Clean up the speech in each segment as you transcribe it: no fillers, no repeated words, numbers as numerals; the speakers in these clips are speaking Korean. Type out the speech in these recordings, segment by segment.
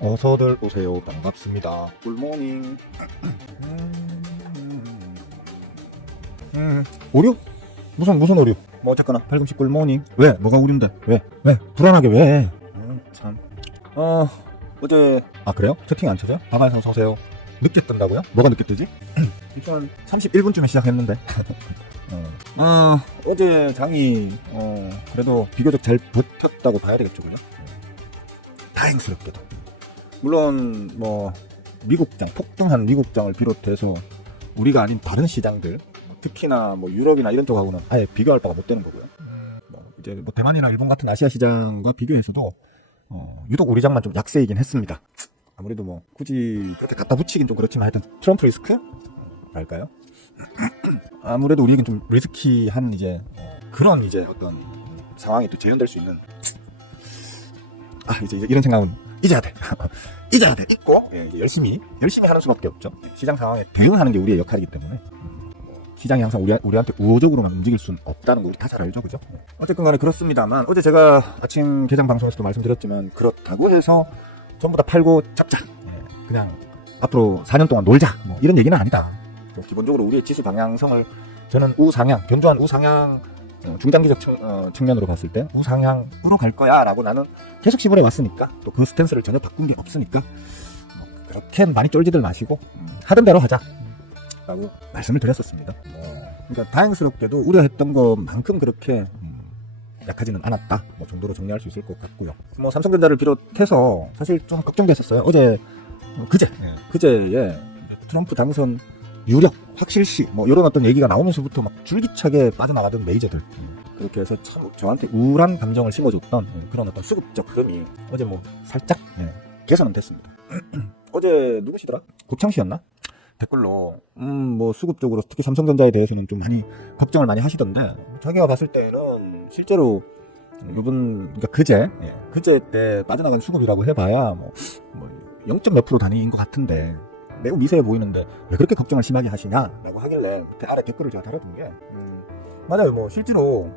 어서들 오세요. 반갑습니다. 굿모닝. 오류? 무슨 오류? 뭐 어쨌거나 팔금씨 굿모닝. 왜? 뭐가 오류인데? 왜? 불안하게 왜? 참. 어제 그래요? 채팅 안 쳐져요? 방에서 어서 오세요. 늦게 뜬다고요? 뭐가 늦게 뜨지? 일단 31분쯤에 시작했는데. 어제 장이 그래도 비교적 잘 버텼다고 봐야 되겠죠, 그죠? 다행스럽게도. 물론 뭐 미국장, 폭등한 미국장을 비롯해서 우리가 아닌 다른 시장들, 특히나 뭐 유럽이나 이런 쪽하고는 아예 비교할 바가 못 되는 거고요. 이제 뭐 대만이나 일본 같은 아시아 시장과 비교해서도 유독 우리 장만 좀 약세이긴 했습니다. 아무래도 뭐 굳이 그렇게 갖다 붙이긴 좀 그렇지만 하여튼 트럼프 리스크? 할까요? 아무래도 우리에겐 좀 리스키한 이제 그런 이제 어떤 상황이 또 재현될 수 있는 이제 이런 생각은 잊어야 돼. 잊고 열심히 하는 수밖에 없죠. 시장 상황에 대응하는 게 우리의 역할이기 때문에 시장이 항상 우리한테 우호적으로만 움직일 수는 없다는 거 우리 다 잘 알죠, 그죠? 어쨌든 간에 그렇습니다만 어제 제가 아침 개장 방송에서도 말씀드렸지만 그렇다고 해서 전부 다 팔고 잡자, 그냥 앞으로 4년 동안 놀자 뭐 이런 얘기는 아니다. 기본적으로 우리의 지수 방향성을 저는 우상향, 견조한 우상향, 중장기적 측면으로 봤을 때 우상향으로 갈 거야 라고 나는 계속 시골해 왔으니까, 또 그 스탠스를 전혀 바꾼 게 없으니까 그렇게 많이 쫄지들 마시고 하던 대로 하자 라고 말씀을 드렸었습니다. 그러니까 다행스럽게도 우려했던 것만큼 그렇게 약하지는 않았다 정도로 정리할 수 있을 것 같고요. 뭐 삼성전자를 비롯해서 사실 좀 걱정됐었어요. 어제 그제에 트럼프 당선 유력, 확실시 뭐 이런 어떤 얘기가 나오면서부터 막 줄기차게 빠져나가던 메이저들, 그렇게 해서 참 저한테 우울한 감정을 심어줬던 그런 어떤 수급적 흐름이 어제 뭐 살짝 개선은 됐습니다. 어제 누구시더라? 고창씨였나? 댓글로 뭐 수급적으로 특히 삼성전자에 대해서는 좀 많이 걱정을 많이 하시던데, 자기가 봤을 때는 실제로 이번 그러니까 그제 때 빠져나간 수급이라고 해봐야 뭐 0. 몇 프로 단위인 것 같은데 매우 미세해 보이는데 왜 그렇게 걱정을 심하게 하시냐라고 하길래 그 아래 댓글을 제가 달아둔 게 맞아요. 뭐 실제로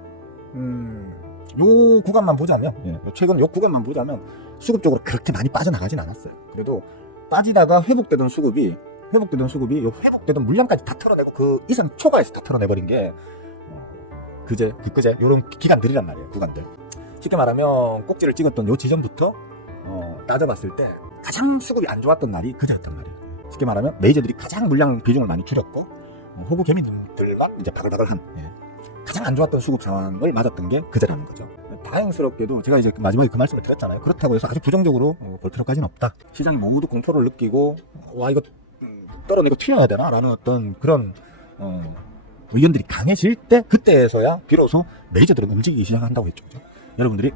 요 구간만 보자면 최근 요 구간만 보자면 수급적으로 그렇게 많이 빠져나가진 않았어요. 그래도 빠지다가 회복되던 수급이 요 회복되던 물량까지 다 털어내고 그 이상 초과해서 다 털어내버린 게 그제 요런 기간들이란 말이에요. 구간들. 쉽게 말하면 꼭지를 찍었던 요 지점부터 따져봤을 때 가장 수급이 안 좋았던 날이 그제였단 말이에요. 쉽게 말하면 메이저들이 가장 물량 비중을 많이 줄였고 호구 개미들만 이제 바글바글한 가장 안 좋았던 수급 상황을 맞았던 게 그제라는 거죠. 다행스럽게도 제가 이제 마지막에 그 말씀을 드렸잖아요. 그렇다고 해서 아주 부정적으로 볼 필요까지는 없다. 시장이 모두 공포를 느끼고 와 이거 떨어내고 튀어야 되나 라는 어떤 그런 의견들이 강해질 때, 그때에서야 비로소 메이저들은 움직이기 시작한다고 했죠. 그죠? 여러분들이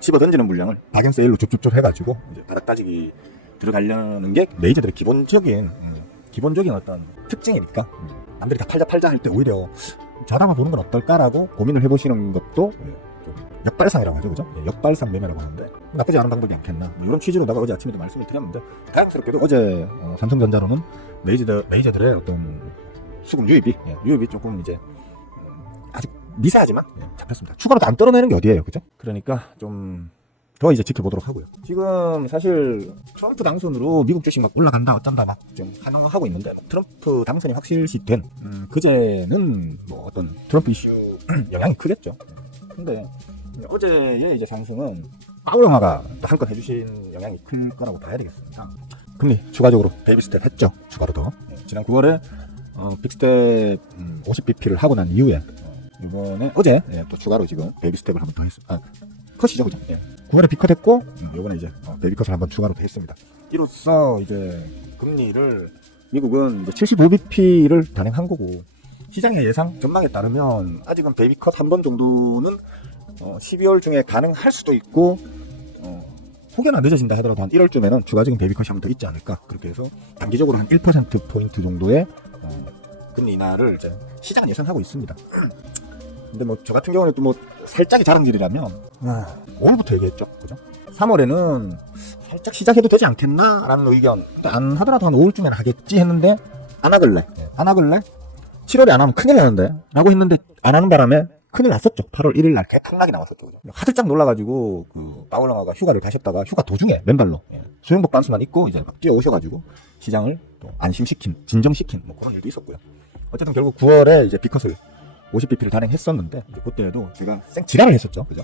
집어 던지는 물량을 박연 세일로 좁 해가지고 이제 바닥 따지기 들어가려는 게 메이저들의 기본적인 어떤 특징이니까 남들이 다 팔자 할 때 오히려 자담아 보는 건 어떨까라고 고민을 해보시는 것도 좀 역발상이라고 하죠, 그죠? 역발상 매매라고 하는데 나쁘지 않은 방법이 않겠나, 뭐 이런 취지로다가 어제 아침에도 말씀을 드렸는데, 다행스럽게도 어제 삼성전자로는 메이저들의 어떤 수급 유입이 조금 이제 아직 미세하지만 잡혔습니다. 추가로 안 떨어내는 게 어디예요, 그죠? 그러니까 좀 더 이제 지켜보도록 하고요. 지금 사실 트럼프 당선으로 미국 주식 막 올라간다 어쩐다 막 좀 환영하고 있는데, 트럼프 당선이 확실시된 그제는 뭐 어떤 트럼프 이슈 영향이 크겠죠. 근데 어제의 이제 상승은 파월 영화가 한 건 해주신 영향이 클 거라고 봐야 되겠습니다. 금리 추가적으로 베이비 스텝 했죠. 추가로 더 지난 9월에 빅스텝 50bp를 하고 난 이후에 이번에 어제 또 추가로 지금 베이비 스텝을 한번 더 했습니다. 컷이죠, 그죠? 9월에 빅컷 했고 이번에 이제 베이비 컷을 한번 추가로 더 했습니다. 이로써 이제 금리를 미국은 75bp를 단행한 거고, 시장의 예상 전망에 따르면 아직은 베이비 컷 한 번 정도는 12월 중에 가능할 수도 있고, 혹여나 늦어진다 하더라도 한 1월쯤에는 추가적인 베이비 컷이 한 번 더 있지 않을까. 그렇게 해서 단기적으로 한 1%포인트 정도의 금리 인하를 이제 시장은 예상하고 있습니다. 근데 뭐 저 같은 경우는 또 뭐 살짝의 자랑질이라면 5월부터 얘기했죠, 그죠? 3월에는 살짝 시작해도 되지 않겠나 라는 의견, 안 하더라도 한 5월쯤에는 하겠지 했는데 안 하길래 7월에 안 하면 큰일 나는데 라고 했는데 안 하는 바람에 큰일 났었죠. 8월 1일 날 개탕락이 나왔었죠, 그죠? 화들짝 놀라가지고 빠울랑아가 휴가를 가셨다가 휴가 도중에 맨발로 수영복 반스만 입고 이제 막 뛰어오셔가지고 시장을 또 안심시킨, 진정시킨 뭐 그런 일도 있었고요. 어쨌든 결국 9월에 이제 B컷을 50bp를 단행했었는데 이제 그때도 제가 생 지랄을 했었죠. 그죠?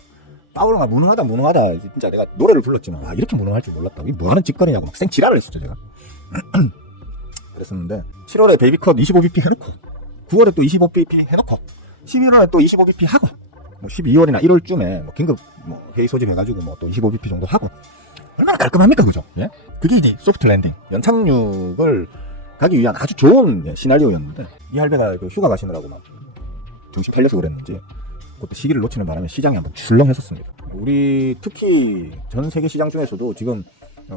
빠울랑아 무능하다. 이제 진짜 내가 노래를 불렀지만 아 이렇게 무능할 줄 몰랐다고. 이게 뭐하는 짓거리냐고 막 생 지랄을 했었죠 제가. 그랬었는데 7월에 베이비컷 25bp 해놓고 9월에 또 25bp 해놓고 11월에 또 25bp 하고 뭐 12월이나 1월쯤에 뭐 긴급 뭐 회의 소집해가지고 뭐 또 25bp 정도 하고 얼마나 깔끔합니까 그죠? 예? 그게 이제 소프트 랜딩 연착륙을 가기 위한 아주 좋은 시나리오였는데 이 할배가 그 휴가 가시느라고 막 정신 팔려서 그랬는지 그때 시기를 놓치는 바람에 시장이 한번 출렁했었습니다. 우리 특히 전 세계 시장 중에서도 지금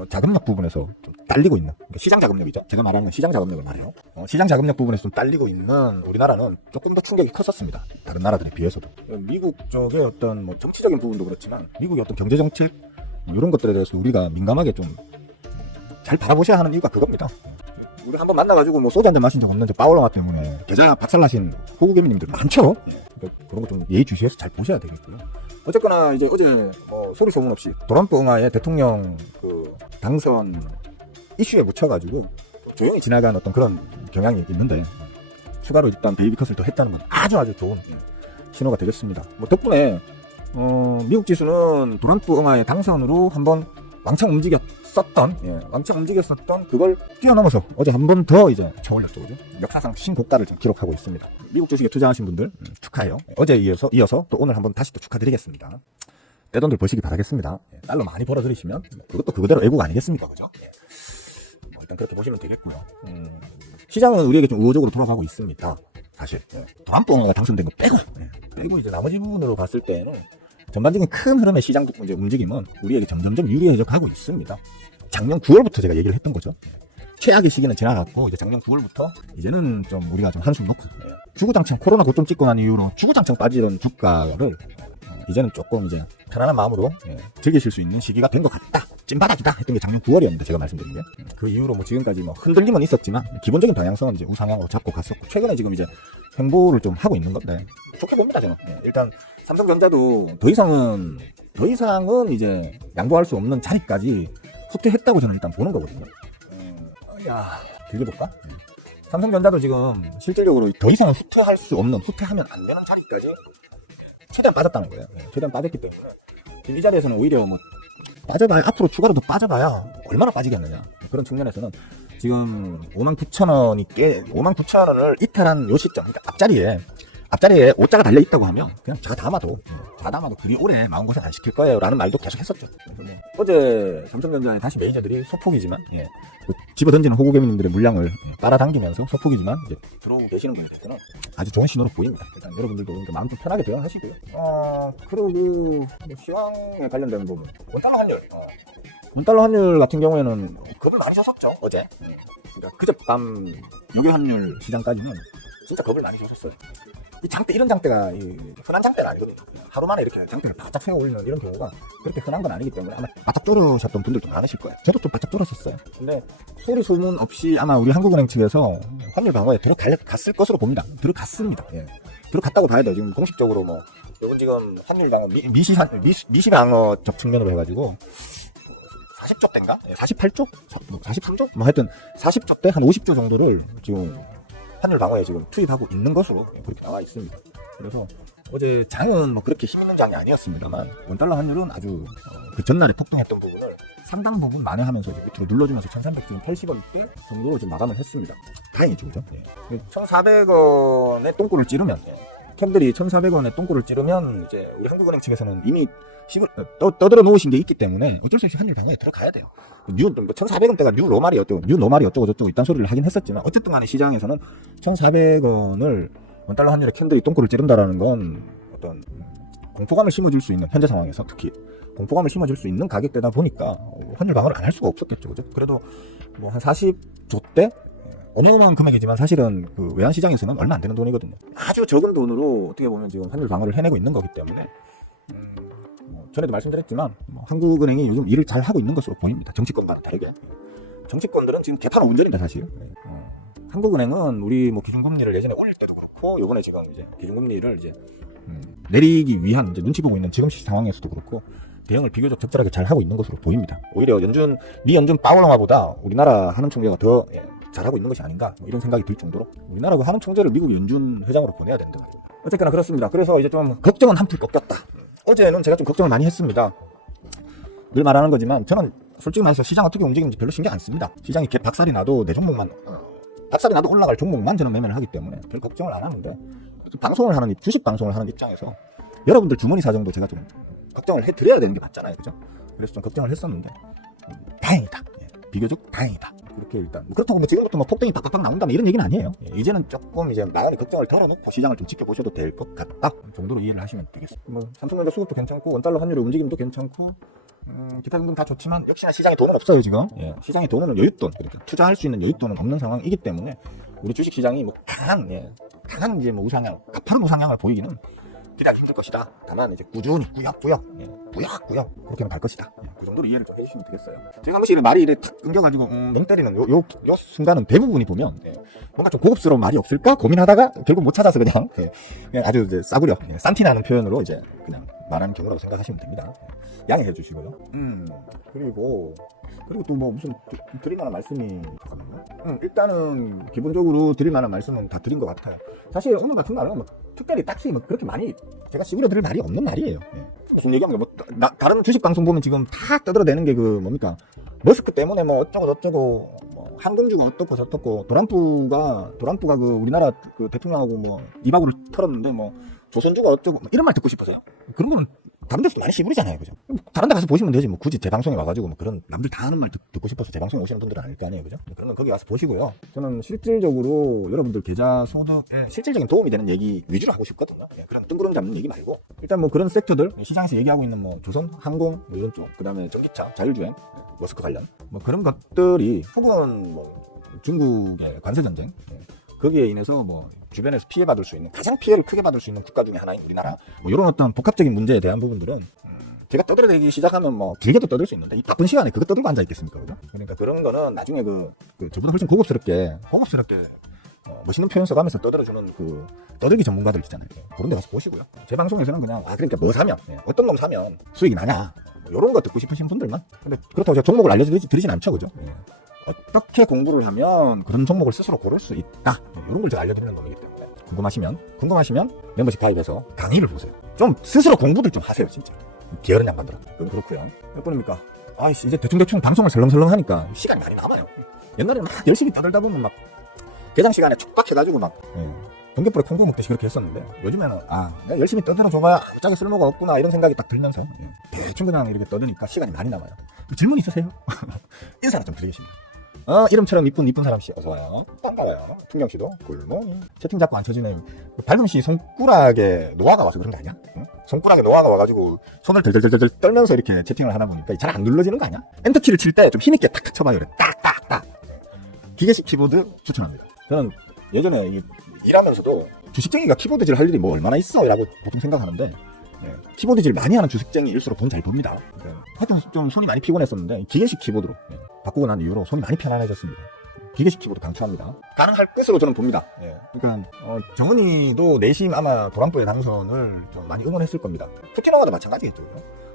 자금력 부분에서 좀 딸리고 있는 그러니까 시장 자금력이죠. 제가 말하는 건 시장 자금력을 말해요. 시장 자금력 부분에서 좀 딸리고 있는 우리나라는 조금 더 충격이 컸었습니다. 다른 나라들에 비해서도. 미국 쪽의 어떤 뭐 정치적인 부분도 그렇지만 미국의 어떤 경제 정책 뭐 이런 것들에 대해서 우리가 민감하게 좀 잘 바라보셔야 하는 이유가 그겁니다. 우리 한번 만나가지고 뭐 소주 한잔 마신 적 없는데 빠울랑아 때문에 계좌 박살나신 호구개미님들 많죠. 그런 거 좀 예의주시해서 잘 보셔야 되겠고요. 어쨌거나 이제 어제 뭐 소리 소문 없이 트럼프 응하의 대통령 그 당선 이슈에 묻혀가지고 조용히 지나간 어떤 그런 경향이 있는데 추가로 일단 베이비컷을 또 했다는 건 아주 좋은 신호가 되겠습니다. 뭐 덕분에 미국 지수는 트럼프 응하의 당선으로 한번 왕창 움직였었던 그걸 뛰어넘어서 어제 한 번 더 이제 쳐올렸죠. 그죠? 역사상 신고가를 지금 기록하고 있습니다. 미국 주식에 투자하신 분들 축하해요. 어제 이어서 또 오늘 한번 다시 또 축하드리겠습니다. 떼돈들 버시기 바라겠습니다. 달러 많이 벌어들이시면 그것도 그대로 애국 아니겠습니까? 그죠? 뭐 일단 그렇게 보시면 되겠고요. 시장은 우리에게 좀 우호적으로 돌아가고 있습니다. 사실 트럼프 응하가 당선된 거 빼고 이제 나머지 부분으로 봤을 때는 전반적인 큰 흐름의 시장 이제 움직임은 우리에게 점점점 유리해져 가고 있습니다. 작년 9월부터 제가 얘기를 했던 거죠. 최악의 시기는 지나갔고 이제 작년 9월부터 이제는 좀 우리가 좀 한숨 놓고 주구장창 코로나 고점 찍고 난 이후로 주구장창 빠지던 주가를 이제는 조금 이제 편안한 마음으로 즐기실 수 있는 시기가 된 것 같다. 찐바닥이다 했던 게 작년 9월이었는데 제가 말씀드린 게 그 이후로 뭐 지금까지 뭐 흔들림은 있었지만 기본적인 방향성은 이제 우상향으로 잡고 갔었고 최근에 지금 이제 횡보를 좀 하고 있는 건데 좋게 봅니다 저는. 일단 삼성전자도 더 이상은 이제 양보할 수 없는 자리까지 후퇴했다고 저는 일단 보는 거거든요. 길게 볼까? 삼성전자도 지금 실질적으로 더 이상은 후퇴하면 안 되는 자리까지 최대한 빠졌다는 거예요. 최대한 빠졌기 때문에 지금 이 자리에서는 오히려 뭐 빠져봐야 앞으로 추가로 더 빠져봐야 얼마나 빠지겠느냐 그런 측면에서는 지금 59,000원을 이탈한 요 시점 그러니까 앞자리에 오자가 달려있다고 하면 그냥 제가 담아도 그리 오래 마음고생 안 시킬 거예요 라는 말도 계속 했었죠. 그래서 뭐 어제 삼성전자에 다시 매니저들이 소폭이지만 집어던지는 호구개미님들의 물량을 빨아당기면서 소폭이지만 이제 들어오고 계시는 분에 대해서는 아주 좋은 신호로 보입니다. 일단 여러분들도 마음 좀 편하게 대응하시고요. 그리고 뭐 시황에 관련된 부분 원달러 환율 같은 경우에는 겁을 많이 줬었죠 어제. 그러니까 그젯밤 역외 환율 시장까지는 진짜 겁을 많이 줬었어요. 이런 장대가 흔한 장대가 아니거든요. 하루 만에 이렇게 장대를 바짝 세워 올리는 이런 경우가 그렇게 흔한 건 아니기 때문에 아마 바짝 졸으셨던 분들도 많으실 거예요. 저도 좀 바짝 졸았었어요. 근데 소리 소문 없이 아마 우리 한국은행 측에서 환율 방어에 들어갔을 것으로 봅니다. 들어갔습니다. 들어갔다고 봐야 돼요. 지금 공식적으로 뭐 이건 지금 환율 방어 미시 방어적 측면으로 해가지고 40조 대인가? 48조? 43조? 뭐 하여튼 40조 대 한 50조 정도를 지금 환율 방어에 지금 투입하고 있는 것으로 그렇게 나와 있습니다. 그래서 어제 장은 뭐 그렇게 힘있는 장이 아니었습니다만 원달러 환율은 아주 그 전날에 폭등했던 부분을 상당 부분 만회하면서 이제 밑으로 눌러주면서 1380원대 정도로 지금 마감을 했습니다. 다행이죠, 그죠? 1,400원의 똥꼬를 찌르면 캔들이 1,400원의 똥꼬를 찌르면 이제 우리 한국은행 측에서는 이미 떠들어 놓으신 게 있기 때문에 어쩔 수 없이 환율 방어에 들어가야 돼요. 1,400원대가 뉴 노말이 어쩌고 저쩌고 이딴 소리를 하긴 했었지만 어쨌든 간에 시장에서는 1,400원을 원달러 환율의 캔들이 똥꼬를 찌른다라는 건 어떤 공포감을 심어줄 수 있는 현재 상황에서 특히 공포감을 심어줄 수 있는 가격대다 보니까 환율 방어를 안 할 수가 없었겠죠. 그죠? 그래도 뭐 한 40조대? 어마어마한 금액이지만 사실은 그 외환시장에서는 얼마 안 되는 돈이거든요. 아주 적은 돈으로 어떻게 보면 지금 환율 방어를 해내고 있는 거기 때문에 전에도 말씀드렸지만 한국은행이 요즘 일을 잘 하고 있는 것으로 보입니다. 정치권과는 다르게. 정치권들은 지금 개판 운전입니다, 사실. 한국은행은 우리 뭐 기준금리를 예전에 올릴 때도 그렇고 요번에 지금 이제 기준금리를 이제 내리기 위한 이제 눈치 보고 있는 지금 상황에서도 그렇고 대응을 비교적 적절하게 잘 하고 있는 것으로 보입니다. 오히려 미 연준 파월 영화보다 우리나라 한은 총재가 더 잘하고 있는 것이 아닌가 뭐 이런 생각이 들 정도로 우리나라 그 한은 총재를 미국 연준 회장으로 보내야 된다 말입니다. 어쨌거나 그렇습니다. 그래서 이제 좀 걱정은 한풀 꺾였다. 어제는 제가 좀 걱정을 많이 했습니다. 늘 말하는 거지만 저는 솔직히 말해서 시장 어떻게 움직이는지 별로 신경 안 씁니다. 시장이 박살이 나도 내 종목만 박살이 나도 올라갈 종목만 저는 매매를 하기 때문에 별 걱정을 안 하는데 주식 방송을 하는 입장에서 여러분들 주머니 사정도 제가 좀 걱정을 해드려야 되는 게 맞잖아요, 그죠? 그래서 좀 걱정을 했었는데 다행이다. 비교적 다행이다. 이렇게 일단 그렇다고 뭐 지금부터 뭐 폭등이 팍팍 나온다 이런 얘기는 아니에요. 이제는 조금 이제 마음의 걱정을 덜어놓고 시장을 좀 지켜보셔도 될 것 같다 정도로 이해를 하시면 되겠습니다. 뭐 삼성전자 수급도 괜찮고 원달러 환율의 움직임도 괜찮고 기타 등등 다 좋지만 역시나 시장에 돈은 없어요 지금. 시장에 돈은 여윳돈, 그러니까 투자할 수 있는 여윳돈은 없는 상황이기 때문에 우리 주식 시장이 뭐 강한 이제 뭐 우상향, 가파른 우상향을 보이기는 기대하기 힘들 것이다. 다만 이제 꾸준히 꾸역꾸역 그렇게는 갈 것이다. 그 정도로 이해를 좀 해주시면 되겠어요. 제가 한 번씩 말이 이래 탁 끊겨가지고 멍 때리는 요 순간은 대부분이 보면 뭔가 좀 고급스러운 말이 없을까 고민하다가 결국 못 찾아서 그냥 아주 이제 싸구려 산티나는 표현으로 이제 그냥 말하는 경우라고 생각하시면 됩니다. 양해해 주시고요. 그리고 또 뭐 무슨 드릴 만한 말씀이 잠깐만요. 일단은 기본적으로 드릴 만한 말씀은 다 드린 것 같아요. 사실 오늘 같은 날은 뭐 특별히 딱히 뭐 그렇게 많이 제가 시부려 드릴 말이 없는 날이에요. 무슨 얘기하면 다른 주식 방송 보면 지금 다 떠들어대는 게 그 뭡니까 머스크 때문에 뭐 어쩌고 저쩌고 뭐 항공주가 어떻고 저떻고 도란프가 그 우리나라 그 대통령하고 뭐 이바구를 털었는데 뭐 조선주가 어쩌고 뭐 이런 말 듣고 싶으세요? 그런 거는 다른 데서 많이 시부리잖아요, 그죠? 다른 데 가서 보시면 되지, 뭐 굳이 제 방송에 와가지고 뭐 그런 남들 다 하는 말 듣고 싶어서 제 방송에 오시는 분들은 아닐 거 아니에요, 그죠? 그런 건 거기 와서 보시고요. 저는 실질적으로 여러분들 계좌 소득 실질적인 도움이 되는 얘기 위주로 하고 싶거든요. 그런 뜬구름 잡는 얘기 말고 일단 뭐 그런 섹터들 시장에서 얘기하고 있는 뭐 조선, 항공 뭐 이런 쪽, 그다음에 전기차, 자율주행, 머스크 관련 뭐 그런 것들이 혹은 뭐 중국의 관세 전쟁 거기에 인해서 뭐 주변에서 피해받을 수 있는 가장 피해를 크게 받을 수 있는 국가 중에 하나인 우리나라 뭐 이런 어떤 복합적인 문제에 대한 부분들은 제가 떠들어대기 시작하면 뭐 길게도 떠들 수 있는데 이 바쁜 시간에 그거 떠들고 앉아 있겠습니까, 그죠? 그러니까 그런 거는 나중에 그 저보다 훨씬 고급스럽게 멋있는 표현 써가면서 떠들어주는 그 떠들기 전문가들 있잖아요. 그런 데 가서 보시고요. 제 방송에서는 그냥 그러니까 뭐 사면 어떤 놈 사면 수익이 나냐 뭐 이런 거 듣고 싶으신 분들만. 근데 그렇다고 제가 종목을 알려드리진 않죠, 그죠? 어떻게 공부를 하면 그런 종목을 스스로 고를 수 있다, 이런 걸 제가 알려드리는 놈이기 때문에 궁금하시면 멤버십 가입해서 강의를 보세요. 좀 스스로 공부들 좀 하세요, 진짜. 게으른 양반들은. 그렇고요. 몇 번입니까? 이제 대충 방송을 설렁설렁 하니까 시간이 많이 남아요. 옛날에는 막 열심히 떠들다 보면 막 개장 시간에 촉박해가지고 막 번개불에 콩고 먹듯이 그렇게 했었는데 요즘에는 내가 열심히 떠들어줘봐야 아무짝에 쓸모가 없구나 이런 생각이 딱 들면서 대충 그냥 이렇게 떠드니까 시간이 많이 남아요. 질문 있으세요? 인사를 좀 드리겠습니다. 이름처럼 이쁜 사람씨 어서와요. 반가워요. 풍경씨도 굿모닝. 채팅 자꾸 안 쳐지네. 밝음씨 손가락에 노화가 와서 그런 거 아니야? 응? 손가락에 노화가 와가지고 손을 덜덜덜덜 떨면서 이렇게 채팅을 하다 보니까 잘 안 눌러지는 거 아니야? 엔터키를 칠 때 좀 힘있게 탁탁 쳐봐요. 그래. 딱딱딱. 기계식 키보드 추천합니다. 저는 예전에 일하면서도 주식쟁이가 키보드질 할 일이 뭐 얼마나 있어 라고 보통 생각하는데 키보드질 많이 하는 주식쟁이일수록 돈 잘 법니다. 하여튼 좀 손이 많이 피곤했었는데 기계식 키보드로 바꾸고 난 이후로 손이 많이 편안해졌습니다. 기계식 키보드 강추합니다. 가능할 것으로 저는 봅니다. 그러니까 정은이도 내심 아마 도란프의 당선을 좀 많이 응원했을 겁니다. 푸틴 영화도 마찬가지겠죠.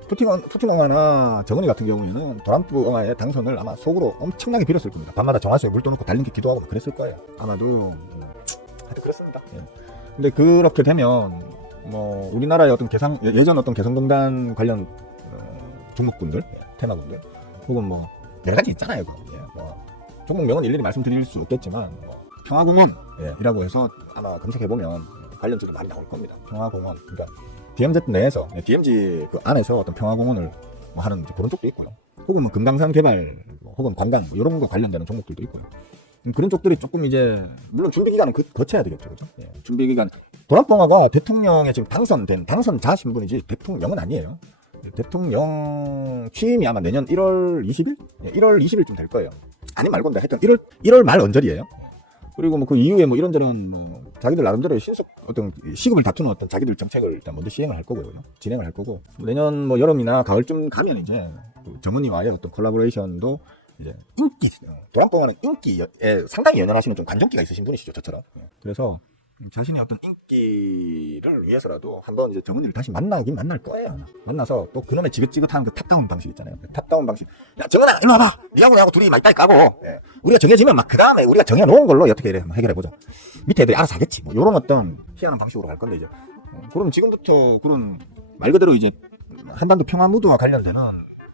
푸틴 영화나 정은이 같은 경우에는 도란프 영화의 당선을 아마 속으로 엄청나게 빌었을 겁니다. 밤마다 정화수에 물 떠놓고 달린 게 기도하고 그랬을 거예요. 아마도 하여튼 그렇습니다. 근데 그렇게 되면 뭐 우리나라의 어떤 예전 어떤 개성공단 관련 종목군들, 테마군들 혹은 뭐 여러 가지 있잖아요. 뭐 종목명은 일일이 말씀드릴 수 없겠지만 평화공원이라고 해서 아마 검색해보면 관련주도 많이 나올 겁니다. 평화공원, 그러니까 DMZ 내에서 DMZ 그 안에서 어떤 평화공원을 뭐 하는 그런 쪽도 있고요. 혹은 뭐 금강산 개발 혹은 관광 이런 거 관련되는 종목들도 있고요. 그런 쪽들이 조금 이제 물론 준비 기간은 거쳐야 되겠죠, 그죠? 준비 기간. 도란프가 대통령에 지금 당선자 신분이지 대통령은 아니에요. 대통령 취임이 아마 내년 1월 20일? 1월 20일쯤 될 거예요. 아니 말고인데 하여튼 1월 말 언저리예요. 그리고 뭐 그 이후에 뭐 이런저런 뭐 자기들 나름대로 어떤 시급을 다투는 어떤 자기들 정책을 일단 먼저 시행을 할 거고요. 진행을 할 거고 내년 뭐 여름이나 가을쯤 가면 이제 정은이와의 어떤 콜라보레이션도 이제 도란프는 인기에 상당히 연연하시는 좀 관종기가 있으신 분이시죠, 저처럼. 그래서 자신의 어떤 인기를 위해서라도 한번 이제 정은이를 다시 만나긴 만날 거예요. 만나서 또 그놈의 지긋지긋한 그 탑다운 방식 있잖아요. 그 탑다운 방식. 야, 정은아, 일로 와봐. 니하고 나하고 둘이 말다이 까고. 예. 우리가 정해지면 막 그 다음에 우리가 정해놓은 걸로 어떻게 이래 해결해보자. 밑에 애들이 알아서 하겠지. 뭐, 요런 어떤 희한한 방식으로 갈 건데, 이제. 그럼 지금부터 그런 말 그대로 이제 한반도 평화 무드와 관련되는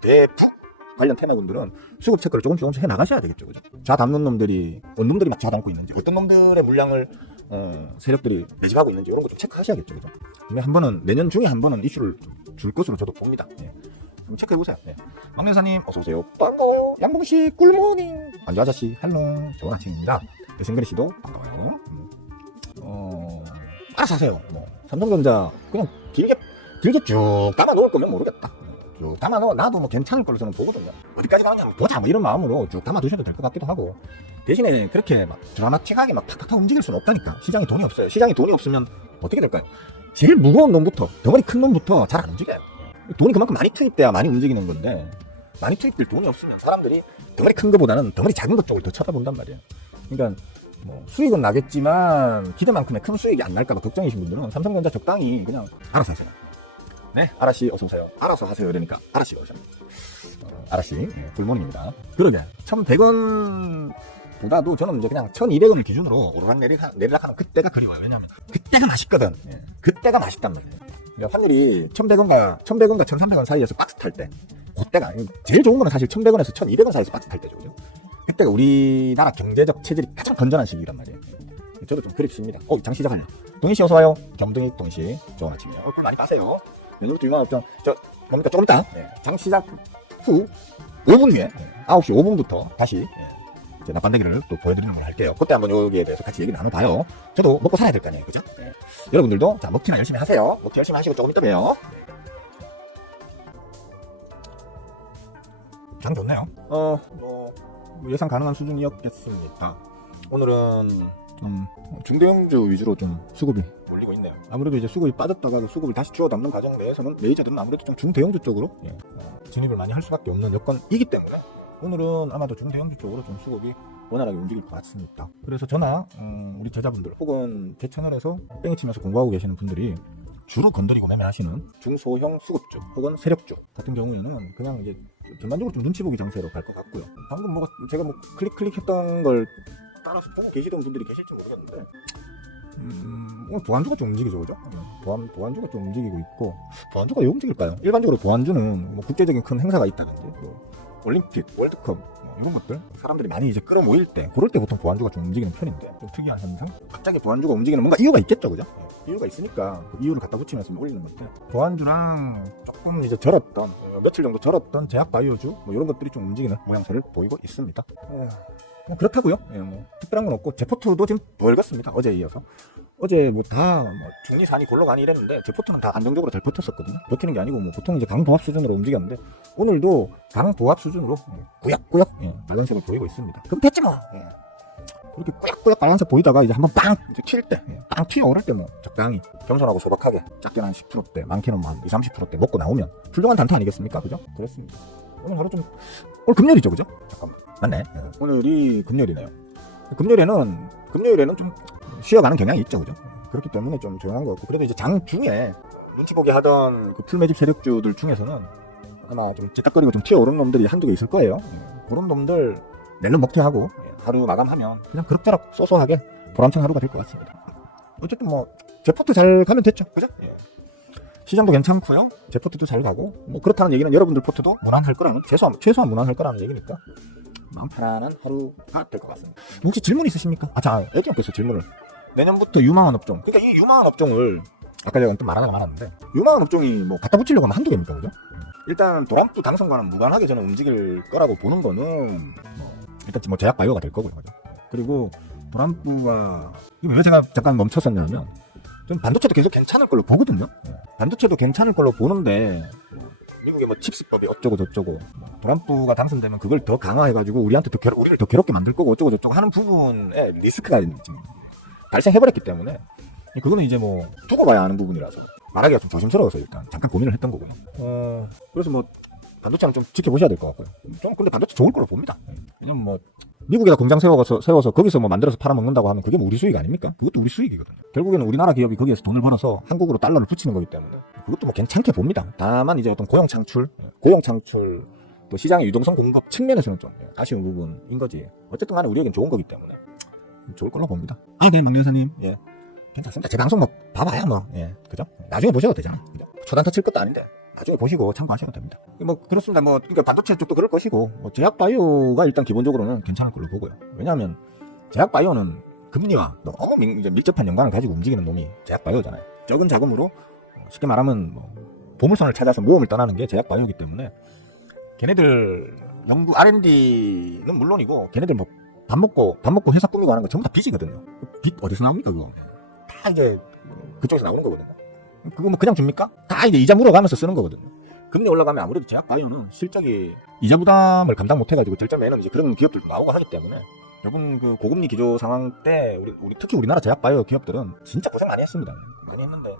대북 관련 테마군들은 수급 체크를 조금씩 해 나가셔야 되겠죠. 그죠? 자 담는 놈들이, 어떤 놈들이 막 자 담고 있는지, 어떤 놈들의 물량을 세력들이 매집하고 있는지 이런 거 좀 체크하셔야겠죠. 그죠? 근데 한 번은 내년 중에 한 번은 이슈를 줄 것으로 저도 봅니다. 예. 한번 체크해보세요. 예. 막내사님 어서오세요. 반가워요. 양봉씨 꿀모닝. 안주 아저씨 할로. 좋은 아침입니다. 배승근씨도 반가워요. 알아서 하세요. 뭐 삼성전자 그냥 길게 쭉 담아 놓을 거면 모르겠다. 쭉 담아 놓아 나도 뭐 괜찮을 걸로 저는 보거든요. 어디까지 가느냐 보자 뭐 이런 마음으로 쭉 담아 두셔도 될 것 같기도 하고, 대신에 그렇게 막 드라마틱하게 막 탁탁탁 움직일 수는 없다니까. 시장에 돈이 없어요. 시장에 돈이 없으면 어떻게 될까요? 제일 무거운 놈부터, 덩어리 큰 놈부터 잘 안 움직여요. 돈이 그만큼 많이 투입돼야 많이 움직이는 건데, 많이 투입될 돈이 없으면 사람들이 덩어리 큰 거보다는 덩어리 작은 것 쪽을 더 쳐다본단 말이에요. 그러니까 뭐 수익은 나겠지만 기대만큼의 큰 수익이 안 날까봐 걱정이신 분들은 삼성전자 적당히 그냥 알아서 하세요. 네, 아라씨 어서오세요. 알아서 하세요. 이러니까 아라씨 오셔. 아라씨, 굴몬입니다. 그러게 1100원보다도 저는 이제 그냥 1200원을 기준으로 오르락내리락하는 그때가 그리워요. 왜냐하면 그때가 맛있거든. 예. 그때가 맛있단 말이에요. 그러니까 환율이 1100원과 1300원 사이에서 박스 탈 때, 그때가 제일 좋은 거는 사실 1100원에서 1200원 사이에서 박스 탈 때죠. 그죠? 그때가 우리나라 경제적 체질이 가장 건전한 시기란 말이에요. 저도 좀 그립습니다. 장 시작하네. 동희씨 어서와요. 겸동희 동희씨 좋은 아침이에요. 꿀 많이 빠세요. 내년부터 유망 업종 뭡니까 조금 있다. 장 시작 후 5분 후에 9시 5분부터 다시 이제 나반대기를 또 보여드리는 걸 할게요. 그때 한번 여기에 대해서 같이 얘기 나눠봐요. 저도 먹고 살아야 될 거 아니에요. 그죠? 여러분들도 자 먹기나 열심히 하세요. 먹기 열심히 하시고 조금 이따 봬요. 장 좋네요. 예상 가능한 수준이었겠습니다. 오늘은 중대형주 위주로 좀 수급이 몰리고 있네요. 아무래도 이제 수급이 빠졌다가 수급을 다시 주워 담는 과정 내에서는 메이저들은 아무래도 좀 중대형주 쪽으로 진입을 많이 할 수밖에 없는 여건이기 때문에 오늘은 아마도 중대형주 쪽으로 좀 수급이 원활하게 움직일 것 같습니다. 그래서 저나 우리 제자분들 혹은 제 채널에서 뺑이 치면서 공부하고 계시는 분들이 주로 건드리고 매매하시는 중소형 수급주 혹은 세력주 같은 경우에는 그냥 이제 전반적으로 좀 눈치 보기 장세로 갈 것 같고요. 방금 제가 클릭했던 걸 따라서 보고 계시던 분들이 계실지 모르겠는데 오늘 보안주가 좀 움직이죠. 그죠? 보안주가 좀 움직이고 있고, 보안주가 왜 움직일까요? 일반적으로 보안주는 뭐 국제적인 큰 행사가 있다든지 올림픽, 월드컵 이런 것들 사람들이 많이 이제 끌어모일 때, 그럴 때 보통 보안주가 좀 움직이는 편인데, 좀 특이한 현상? 갑자기 보안주가 움직이는 뭔가 이유가 있겠죠. 그죠? 이유가 있으니까 그 이유를 갖다 붙이면서 올리는 건데, 보안주랑 조금 이제 절었던 며칠 정도 절었던 제약바이오주 뭐 이런 것들이 좀 움직이는 모양새를 보이고 있습니다. 그렇다고요. 뭐 특별한 건 없고, 제포트도 지금 벌겋습니다. 어제에 이어서. 어제 중리산이 골로가니 이랬는데 제포트는 다 안정적으로 잘 버텼었거든요. 버티는 게 아니고 보통 이제 강도합 수준으로 움직였는데, 오늘도 강도합 수준으로 꾸역꾸역 빨간색을 보이고 있습니다. 그럼 됐지 뭐. 그렇게 꾸역꾸역 빨간색 보이다가 이제 한번 빵 튈 때, 빵 튀어오를 때 적당히 겸손하고 소박하게 작게는 한 10%대, 많게는 한 20-30%대 먹고 나오면 훌륭한 단타 아니겠습니까? 그죠? 그렇습니다. 오늘 하루 오늘 금요일이죠, 그죠? 잠깐만. 맞네. 오늘이 금요일이네요. 금요일에는 좀 쉬어가는 경향이 있죠, 그죠? 그렇기 때문에 좀 조용한 것 같고, 그래도 이제 장 중에 눈치 보기 하던 그 풀매집 세력주들 중에서는 아마 좀 제딱거리고 좀 튀어오른 놈들이 한두 개 있을 거예요. 그런 놈들 낼름 먹튀하고 하루 마감하면 그냥 그럭저럭 소소하게 보람찬 하루가 될 것 같습니다. 어쨌든 제포트 잘 가면 됐죠, 그죠? 시장도 괜찮고요. 제포트도 잘 가고, 그렇다는 얘기는 여러분들 포트도 무난할 거라는, 최소한 무난할 거라는 얘기니까 마음 편안한 하루가 될 것 같습니다. 혹시 질문 있으십니까? 애기님께서 질문을. 내년부터 유망한 업종. 그러니까 이 유망한 업종을 아까 제가 또 말하다가 말았는데, 유망한 업종이 갖다 붙이려고 하면 한두 개입니까, 그죠? 일단 도란프 당선과는 무관하게 저는 움직일 거라고 보는 거는 일단 제약 바이오가 될 거고요, 그죠? 그리고 도란프가 왜 제가 잠깐 멈췄었냐면, 좀 반도체도 계속 괜찮을 걸로 보거든요. 반도체도 괜찮을 걸로 보는데, 미국의 칩스법이 어쩌고 저쩌고, 도란프가 당선되면 그걸 더 강화해가지고 우리를 더 괴롭게 만들 거고 어쩌고 저쩌고 하는 부분에 리스크가 지금 발생해버렸기 때문에, 그거는 이제 두고 봐야 하는 부분이라서 말하기가 좀 조심스러워서 일단 잠깐 고민을 했던 거고요. 그래서 반도체는 좀 지켜보셔야 될 것 같고요. 저는 근데 반도체 좋을 걸로 봅니다. 왜냐면 뭐 미국에다 공장 세워서 거기서 뭐 만들어서 팔아먹는다고 하면 그게 뭐 우리 수익 아닙니까? 그것도 우리 수익이거든요. 결국에는 우리나라 기업이 거기에서 돈을 벌어서 한국으로 달러를 붙이는 거기 때문에 그것도 뭐 괜찮게 봅니다. 다만 이제 어떤 고용 창출 또 시장의 유동성 공급 측면에서는 좀 아쉬운 부분인 거지. 어쨌든 간에 우리에겐 좋은 거기 때문에 좋을 걸로 봅니다. 네, 막 여사님. 예. 괜찮습니다. 제 방송 뭐 봐봐야 뭐, 예, 그죠? 나중에 보셔도 되잖아. 그죠? 초단타 칠 것도 아닌데 나중에 보시고 참고하셔도 됩니다. 뭐 그렇습니다. 뭐 그러니까 반도체 쪽도 그럴 것이고, 뭐 제약바이오가 일단 기본적으로는 괜찮을 걸로 보고요. 왜냐하면 제약바이오는 금리와 너무 밀접한 연관을 가지고 움직이는 놈이 제약바이오잖아요. 적은 자금으로 쉽게 말하면 뭐 보물선을 찾아서 모험을 떠나는 게 제약바이오이기 때문에 걔네들 연구 R&D는 물론이고 걔네들 뭐 밥 먹고 회사 꾸미고 하는 거 전부 다 빚이거든요. 빚 어디서 나옵니까 그거? 다 이제 그쪽에서 나오는 거거든요. 그거 뭐 그냥 줍니까? 다 이제 이자 물어가면서 쓰는 거거든요. 금리 올라가면 아무래도 제약바이오는 실적이 이자 부담을 감당 못해가지고 절점에는 이제 그런 기업들도 나오고 하기 때문에 요번 그 고금리 기조 상황 때 우리 특히 우리나라 제약바이오 기업들은 진짜 고생 많이 했습니다. 많이 했는데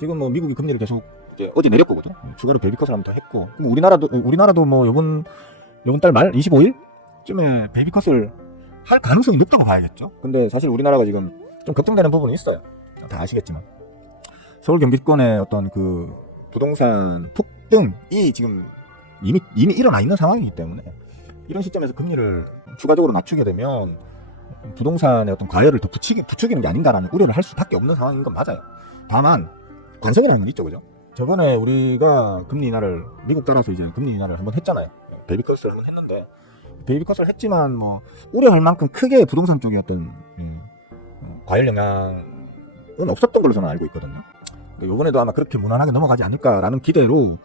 지금 뭐 미국이 금리를 계속 이제 어제 내렸거든. 추가로 베이비컷을 한번 더 했고, 그럼 우리나라도 뭐 요번 달 말 25일쯤에 베이비컷을 할 가능성이 높다고 봐야겠죠. 근데 사실 우리나라가 지금 좀 걱정되는 부분이 있어요. 다 아시겠지만 서울 경기권의 어떤 그 부동산 폭등이 지금 이미 일어나 있는 상황이기 때문에 이런 시점에서 금리를 추가적으로 낮추게 되면 부동산의 어떤 과열을 더 부추기는 게 아닌가라는 우려를 할 수밖에 없는 상황인 건 맞아요. 다만 관성이라는 건 있죠, 그죠? 저번에 우리가 금리 인하를 미국 따라서 이제 금리 인하를 한번 했잖아요. 베이비컷을 한번 했는데 베이비컷을 했지만 뭐 우려할 만큼 크게 부동산 쪽에 어떤 과열 영향은 없었던 걸로 저는 알고 있거든요. 이번에도 아마 그렇게 무난하게 넘어가지 않을까라는 기대로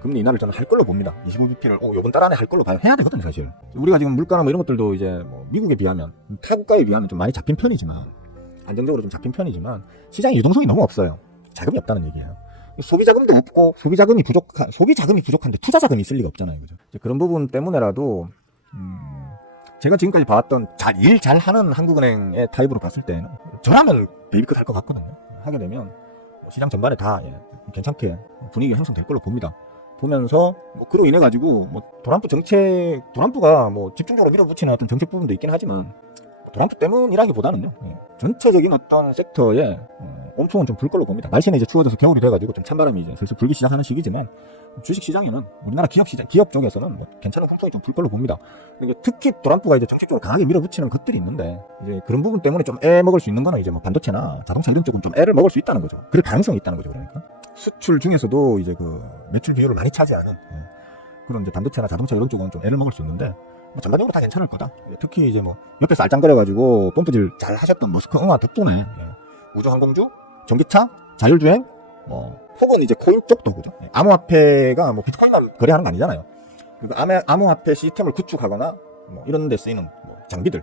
금리 인하를 저는 할 걸로 봅니다. 25bp를 이번 달 안에 할 걸로 봐요. 해야 되거든요, 사실. 우리가 지금 물가나 뭐 이런 것들도 이제 뭐 미국에 비하면 타국가에 비하면 좀 많이 잡힌 편이지만 안정적으로 좀 잡힌 편이지만 시장의 유동성이 너무 없어요. 자금이 없다는 얘기예요. 소비 자금도 없고 소비 자금이 부족한데 투자 자금이 있을 리가 없잖아요, 그죠? 그런 부분 때문에라도 제가 지금까지 봐왔던 일 잘하는 한국은행의 타입으로 봤을 때는 저라면 베이비컷 할 것 같거든요. 하게 되면 시장 전반에 다 괜찮게 분위기가 형성될 걸로 봅니다. 보면서 뭐 그로 인해 가지고 뭐 도란프가 뭐 집중적으로 밀어붙이는 어떤 정책 부분도 있긴 하지만 도란프 때문이라기보다는요, 전체적인 어떤 섹터에 엄청은 좀 불 걸로 봅니다. 날씨는 이제 추워져서 겨울이 돼가지고 좀 찬바람이 이제 슬슬 불기 시작하는 시기지만 주식 시장에는 우리나라 기업 쪽에서는 뭐 괜찮은 풍토이 좀 불 걸로 봅니다. 특히 도란프가 이제 정책적으로 강하게 밀어붙이는 것들이 있는데 이제 그런 부분 때문에 좀 애 먹을 수 있는 거는 이제 뭐 반도체나 자동차 이런 쪽은 좀 애를 먹을 수 있다는 거죠. 그럴 가능성이 있다는 거죠. 그러니까 수출 중에서도 이제 그 매출 비율을 많이 차지하는 그런 이제 반도체나 자동차 이런 쪽은 좀 애를 먹을 수 있는데 뭐 전반적으로 다 괜찮을 거다. 특히 이제 뭐 옆에서 알짱거려가지고 펌프질 잘 하셨던 머스크 응화 덕분에 우주항공주, 전기차, 자율주행, 혹은 이제 코인 쪽도 그죠. 암호화폐가 뭐 비트코인만 거래하는 거 아니잖아요. 그리고 암호화폐 시스템을 구축하거나 뭐 이런 데 쓰이는 뭐 장비들,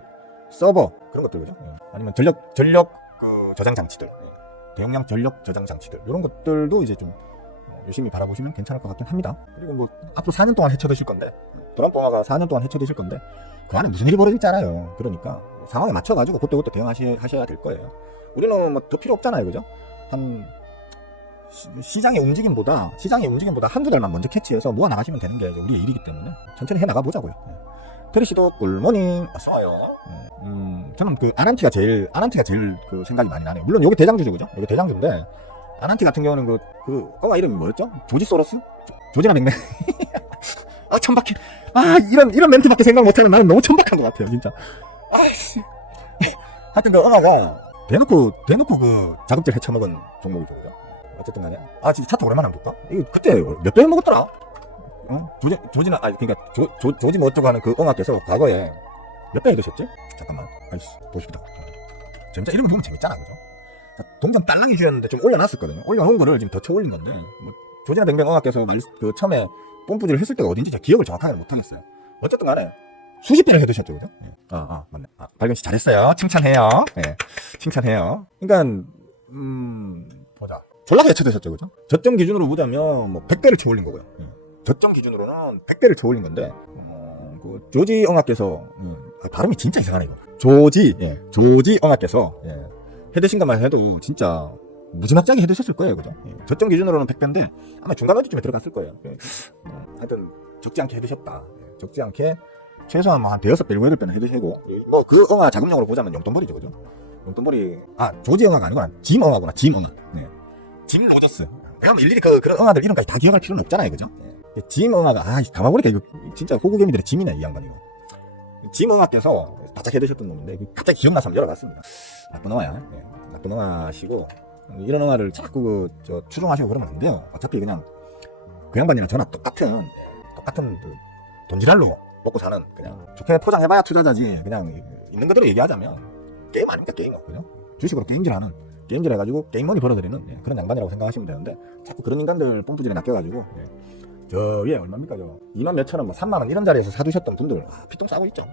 서버 그런 것들 그죠. 아니면 전력 그 저장 장치들, 대용량 전력 저장 장치들 이런 것들도 이제 좀 열심히 바라보시면 괜찮을 것 같긴 합니다. 그리고 뭐 앞으로 4년 동안 헤쳐드실 건데 도란프가 4년 동안 헤쳐드실 건데 그 안에 무슨 일이 벌어질지 알아요. 그러니까 상황에 맞춰가지고 그때그때 대응하셔야 될 거예요. 우리는 뭐 더 필요 없잖아요, 그죠? 한 시장의 움직임보다 한두 달만 먼저 캐치해서 모아 나가시면 되는 게 우리의 일이기 때문에 천천히 해 나가 보자고요. 테리씨도 꿀모닝 왔어요. 저는 그 아난티가 제일 그 생각이 많이 나네요. 물론 여기 대장주죠, 그죠? 여기 대장주인데 아난티 같은 경우는 그 꼬마 이름이 뭐였죠? 조지소러스? 조지나 맥맥. 천박해. 이런 멘트밖에 생각 못하는 나는 너무 천박한 것 같아요, 진짜. 하여튼 그 응아가 대놓고 그 자급질 해쳐먹은 종목이죠, 그죠? 어쨌든 간에. 진짜 차트 오랜만에 한번 볼까? 이거 그때 몇 배 먹었더라? 조지 뭐 어쩌고 하는 그 응아께서 과거에 몇 배 해드셨지? 잠깐만. 보십시다. 진짜 이런 거 보면 재밌잖아, 그죠? 동전 딸랑이 주였는데 좀 올려놨었거든요. 올려놓은 거를 지금 더 쳐올린 건데, 뭐 조지나 뱅뱅 응아께서 그 처음에 pom프질을 했을 때가 어딘지 제가 기억을 정확하게 못하겠어요. 어쨌든 간에 수십 배를 해두셨죠, 그죠? 맞네. 발견씨 잘했어요. 칭찬해요. 칭찬해요. 그러니까 보자. 졸라게 해쳐드셨죠, 그죠? 저점 기준으로 보자면 뭐 100배를 쳐올린 거고요. 저점 기준으로는 100배를 쳐올린 건데 그 조지 응아께서 발음이 진짜 이상하네 이거. 조지 응아께서 해드신 것만 해도 진짜 무지막지하게 해두셨을 거예요, 그죠? 예. 저점 기준으로는 100배인데 아마 중간 어디쯤에 들어갔을 거예요. 예. 하여튼 적지 않게 해두셨다. 예. 적지 않게 최소한 뭐 한 대여섯 배, 일곱 여덟 배는 해두시고, 뭐 그 응아 자금용으로 보자면 용돈벌이죠, 그죠? 용돈벌이, 조지 응아가 아니구나. 짐 응아구나, 짐 응아. 네. 짐 로저스. 내가 뭐 일일이 그런 응아들 이름까지 다 기억할 필요는 없잖아요, 그죠? 예. 짐 응아가, 가마보니까 이거 진짜 호구개미들의 짐이네, 이 양반이고. 짐 응아께서 바짝 해두셨던 놈인데, 갑자기 기억나서 한번 열어봤습니다. 나쁜 응아야. 예. 나쁜 응아시고, 이런 응아를 자꾸 추종하시고 그러면 안 돼요. 어차피 그냥 그 양반이랑 저나 똑같은 돈지랄로 먹고 사는, 그냥 좋게 포장해봐야 투자자지, 그냥 있는 그대로 얘기하자면 게임 아닙니까, 게이머. 그죠? 주식으로 게임질 해가지고 게임머니 벌어들이는 그런 양반이라고 생각하시면 되는데, 자꾸 그런 인간들 뽐뿌질에 낚여가지고 저 위에 얼마입니까, 저 2만 몇천원, 뭐 3만원 이런 자리에서 사두셨던 분들 피똥 싸고 있죠.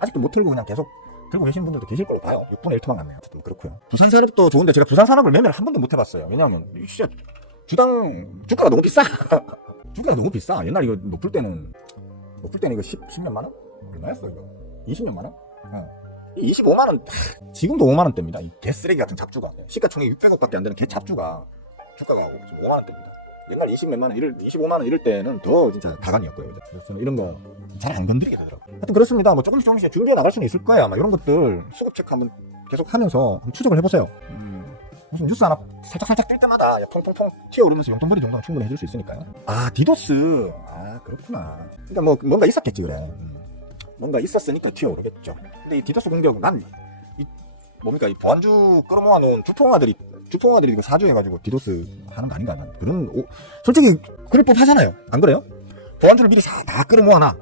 아직도 못 틀고 그냥 계속 들고 계신 분들도 계실 걸로 봐요. 6분의 1 토막 났네요. 어쨌든 그렇고요. 부산 산업도 좋은데 제가 부산 산업을 매매를 한 번도 못 해봤어요. 왜냐하면 진짜 주가가 너무 비싸. 주가가 너무 비싸. 옛날 이거 높을 때는 이거 10몇만 원? 얼마였어 이거? 20몇만 원? 25만 원. 지금도 5만 원대입니다. 이 개쓰레기 같은 잡주가. 시가총액 600억밖에 안 되는 개 잡주가 주가가 지금 5만 원대입니다. 옛날 20몇만 원, 25만 원 이럴 때는 더 진짜 가관이었고요. 그래서 저는 이런 거 잘 안 건드리게 되더라고요. 하여튼 그렇습니다. 뭐 조금씩 준비해 나갈 수는 있을 거예요. 아마 이런 것들 수급 체크 한번 계속 하면서 한번 추적을 해보세요. 무슨 뉴스 하나 살짝 뜰 때마다 퐁퐁퐁 튀어오르면서 용돈벌이 정도는 충분히 해줄 수 있으니까요. 디도스. 그렇구나. 그러니까 뭐 뭔가 있었겠지, 그래. 뭔가 있었으니까 튀어오르겠죠. 근데 이 디도스 공격, 뭡니까, 이 보안주 끌어모아 놓은 주포ong아들이 그 사주해가지고 디도스 하는 거 아닌가. 솔직히 그럴 법 하잖아요. 안 그래요? 보안주를 미리 다 끌어모아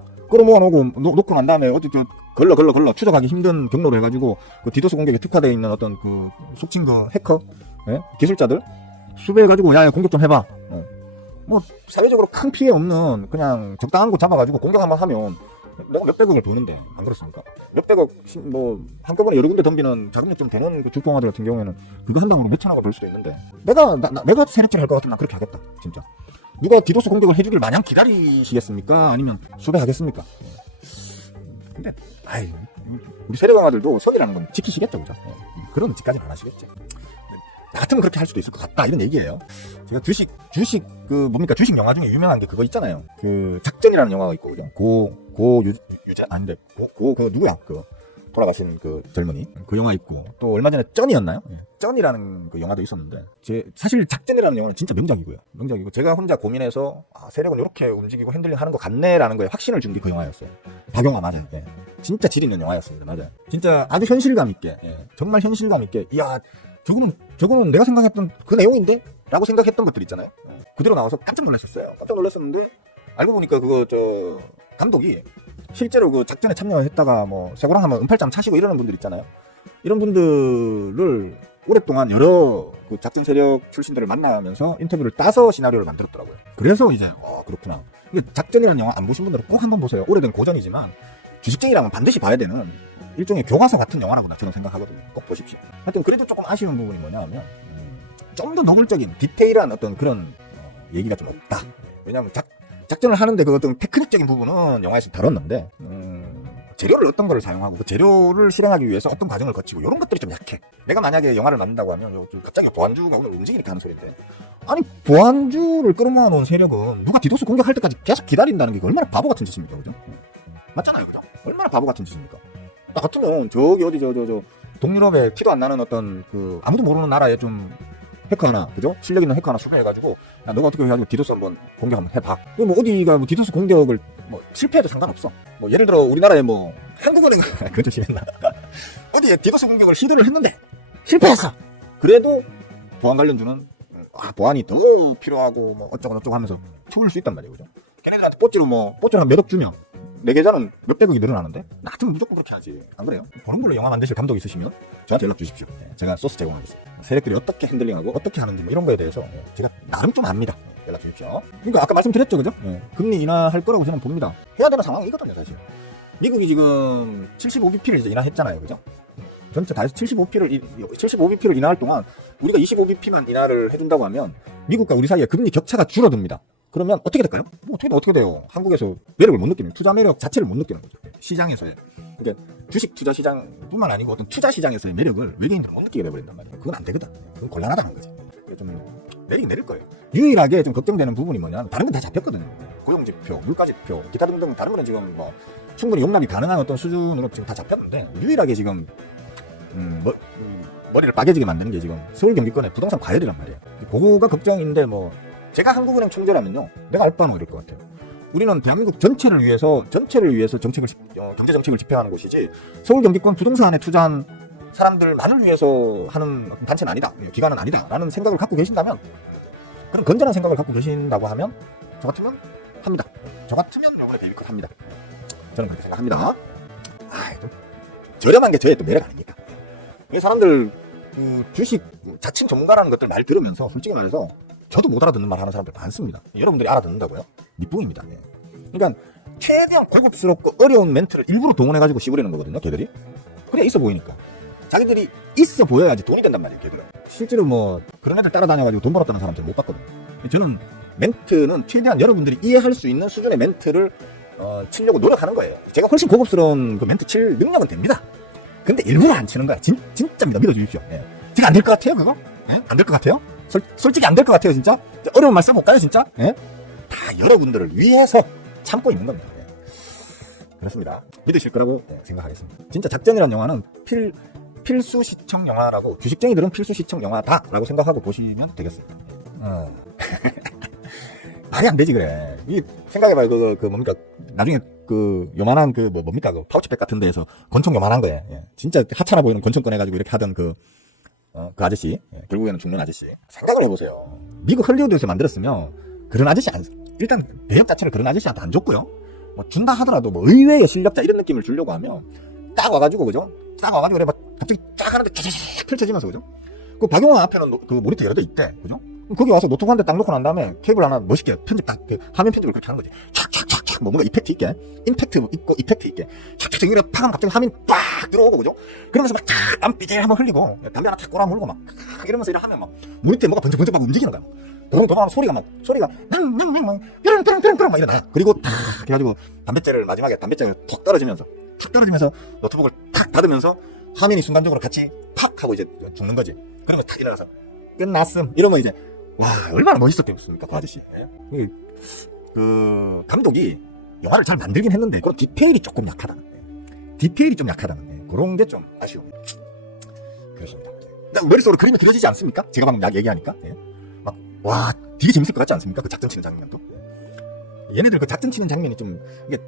놓고 난 다음에 어디 걸러 추적하기 힘든 경로로 해가지고 그 디도스 공격에 특화되어 있는 어떤 그 속칭 그 해커, 기술자들 수배해가지고 야 공격 좀 해봐. 뭐 사회적으로 큰 피해 없는 그냥 적당한 곳 잡아가지고 공격 한번 하면 내가 몇백억을 버는데, 안 그렇습니까? 몇백억, 뭐 한꺼번에 여러 군데 덤비는 자금력 좀 되는 그 주포ong아들 같은 경우에는 그거 한 방으로 몇천억을 벌 수도 있는데, 내가 세력질 할 것 같으면 난 그렇게 하겠다, 진짜. 누가 디도스 공격을 해주길 마냥 기다리시겠습니까? 아니면 수배하겠습니까? 근데 우리 세력ong아들도 선이라는 건 지키시겠죠, 그죠? 그런 짓까지는 안 하시겠죠. 나 같으면 그렇게 할 수도 있을 것 같다, 이런 얘기예요. 제가 주식 주식 영화 중에 유명한 게 그거 있잖아요. 그 작전이라는 영화가 있고, 그죠? 누구야? 돌아가신 그 젊은이. 그 영화 있고, 또 얼마 전에 쩐이었나요? 쩐이라는 그 영화도 있었는데, 사실 작전이라는 영화는 진짜 명작이고, 제가 혼자 고민해서, 세력은 이렇게 움직이고 핸들링 하는 것 같네라는 거에 확신을 준 게 그 영화였어요. 박영화 맞아요. 진짜 질 있는 영화였습니다. 맞아요. 진짜 아주 현실감 있게, 정말 현실감 있게, 이야, 저거는 내가 생각했던 그 내용인데? 라고 생각했던 것들 있잖아요. 그대로 나와서 깜짝 놀랐었는데, 알고 보니까 감독이 실제로 그 작전에 참여를 했다가 뭐 쇠고랑 하면 은팔짱 차시고 이러는 분들 있잖아요. 이런 분들을 오랫동안 여러 그 작전 세력 출신들을 만나면서 인터뷰를 따서 시나리오를 만들었더라고요. 그래서 이제 그렇구나. 이게 작전이라는 영화 안 보신 분들은 꼭 한번 보세요. 오래된 고전이지만 주식쟁이라면 반드시 봐야 되는 일종의 교과서 같은 영화라고 저는 생각하거든요. 꼭 보십시오. 하여튼 그래도 조금 아쉬운 부분이 뭐냐면 좀 더 노골적인 디테일한 어떤 그런 얘기가 좀 없다. 왜냐하면 작전을 하는데 그 어떤 테크닉적인 부분은 영화에서 다뤘는데 재료를 어떤 거를 사용하고 그 재료를 실행하기 위해서 어떤 과정을 거치고 이런 것들이 좀 약해. 내가 만약에 영화를 만든다고 하면 갑자기 보안주가 오늘 움직이니까 하는 소리인데, 아니 보안주를 끌어모아 놓은 세력은 누가 디도스 공격할 때까지 계속 기다린다는 게 얼마나 바보 같은 짓입니까, 그죠? 맞잖아요, 그죠? 얼마나 바보 같은 짓입니까? 나 같으면 저기 어디 동유럽에 티도 안 나는 어떤 그 아무도 모르는 나라에 좀 해커 하나, 그죠? 실력 있는 해커 하나 수배해가지고, 야, 너가 어떻게 해가지고 디도스 한번 공격 한번 해봐. 뭐 어디가 뭐 디도스 공격을 실패해도 상관없어. 뭐 예를 들어 우리나라에 뭐 한국은행 그것도 심했나? 어디에 디도스 공격을 시도를 했는데 실패했어. 그래도 보안 관련주는 보안이 더 필요하고 뭐 어쩌고 하면서 쳐볼 수 있단 말이에요, 그죠? 걔네들한테 뽀찌로 한 몇억 주면 내 계좌는 몇백억이 늘어나는데, 나 같으면 무조건 그렇게 하지. 안 그래요? 그런 걸로 영화 만드실 감독 있으시면 저한테 연락 주십시오. 제가 소스 제공하겠습니다. 세력들이 어떻게 핸들링하고 어떻게 하는지 이런 거에 대해서 제가 나름 좀 압니다. 연락 주십시오. 그러니까 아까 말씀드렸죠, 그죠? 금리 인하할 거라고 저는 봅니다. 해야 되는 상황이 이거든요, 사실. 미국이 지금 75bp를 이제 인하했잖아요, 그죠? 전체 다 해서 75bp를 인하할 동안 우리가 25bp만 인하를 해준다고 하면 미국과 우리 사이에 금리 격차가 줄어듭니다. 그러면 어떻게 될까요? 어떻게 돼요? 한국에서 매력을 못 느끼는, 투자 매력 자체를 못 느끼는 거죠. 시장에서의. 그러니까 주식 투자 시장뿐만 아니고 어떤 투자 시장에서의 매력을 외계인들은 못 느끼게 돼버린단 말이에요. 그건 안 되거든. 그건 곤란하다는 거지. 좀 내리긴 내릴 거예요. 유일하게 좀 걱정되는 부분이 뭐냐면 다른 건 다 잡혔거든요. 고용지표, 물가지표, 기타 등등 다른 거는 지금 뭐 충분히 용납이 가능한 어떤 수준으로 지금 다 잡혔는데 유일하게 지금 머리를 빠개지게 만드는 게 지금 서울 경기권의 부동산 과열이란 말이에요. 그거가 걱정인데 뭐 제가 한국은행 총재라면요 내가 알 바는 이럴 것 같아요. 우리는 대한민국 전체를 위해서 정책을 경제 정책을 집행하는 곳이지 서울 경기권 부동산에 투자한 사람들만을 위해서 하는 단체는 아니다, 기관은 아니다라는 생각을 갖고 계신다면, 그런 건전한 생각을 갖고 계신다고 하면 저 같으면 합니다. 저 같으면 이번에 베이비컷 합니다. 저는 그렇게 생각합니다. 좀 저렴한 게 저의 또 매력 아닙니까? 사람들 주식 자칭 전문가라는 것들 말 들으면서 솔직히 말해서 저도 못 알아듣는 말 하는 사람들 많습니다. 여러분들이 알아듣는다고요? 밑부입니다. 그러니까 최대한 고급스럽고 어려운 멘트를 일부러 동원해가지고 씹으려는 거거든요, 걔들이. 그래 있어 보이니까. 자기들이 있어 보여야지 돈이 된단 말이에요, 걔들은. 실제로 뭐 그런 애들 따라다녀가지고 돈 벌었다는 사람 잘 못 봤거든요. 저는 멘트는 최대한 여러분들이 이해할 수 있는 수준의 멘트를 치려고 노력하는 거예요. 제가 훨씬 고급스러운 그 멘트 칠 능력은 됩니다. 근데 일부러 안 치는 거야. 진짜입니다. 믿어주십시오. 제가 안 될 것 같아요, 그거? 안 될 것 같아요? 솔직히 안 될 것 같아요, 진짜? 어려운 말 써볼까요, 진짜? 다 여러분들을 위해서 참고 있는 겁니다. 그렇습니다. 믿으실 거라고 생각하겠습니다. 진짜 작전이라는 영화는 필수 시청 영화라고, 주식쟁이들은 필수 시청 영화다라고 생각하고 보시면 되겠어요. 말이 안 되지, 그래. 생각해봐요. 뭡니까. 나중에 요만한 뭡니까. 파우치백 같은 데에서 권총 요만한 거예요. 진짜 하찮아 보이는 권총 꺼내가지고 이렇게 하던 그 아저씨. 결국에는 죽는 아저씨. 생각을 해보세요. 미국 헐리우드에서 만들었으면 그런 아저씨 일단 배역 자체를 그런 아저씨한테 안 줬고요. 뭐 준다 하더라도 뭐 의외의 실력자 이런 느낌을 주려고 하면 딱 와가지고, 그죠? 딱 와가지고 그래 막 갑자기 쫙 하는데 쫙 펼쳐지면서, 그죠? 그 박용화 앞에는 그 모니터 여러 대 있대, 그죠? 거기 와서 노트북 한 대 딱 놓고 난 다음에 케이블 하나 멋있게 편집 딱, 화면 편집을 그렇게 하는 거지. 촥촥촥촥, 뭔가 이펙트 있게, 임팩트 있고, 이펙트 있게. 촥촥촥, 이래 팍 하면 갑자기 화면 빡 들어오고, 그죠? 그러면서 막 땀 삐질 한번 흘리고, 담배 하나 탁 꼬라 물고 막, 이러면서 이래 하면 막, 모니터에 뭐가 번쩍번쩍 막 움직이는 거야. 도롱도롱 소리가 뿅뿅뿅뿅 막 이러나. 그리고 탁 해가지고 담뱃재를 마지막에 톡 떨어지면서 노트북을 탁 닫으면서 화면이 순간적으로 같이 팍 하고 이제 죽는 거지. 그러면 탁 일어나서 끝났음 이러면 이제 와 얼마나 멋있었겠습니까 그 아저씨. 그 감독이 영화를 잘 만들긴 했는데 그런 디테일이 조금 약하다. 디테일이 좀 약하다는 그런 게 좀 아쉬워. 그렇습니다. 머릿속으로 그림이 그려지지 않습니까? 제가 방금 얘기하니까. 와, 되게 재밌을 것 같지 않습니까? 그 작전 치는 장면도. 얘네들 그 작전 치는 장면이 좀, 이게,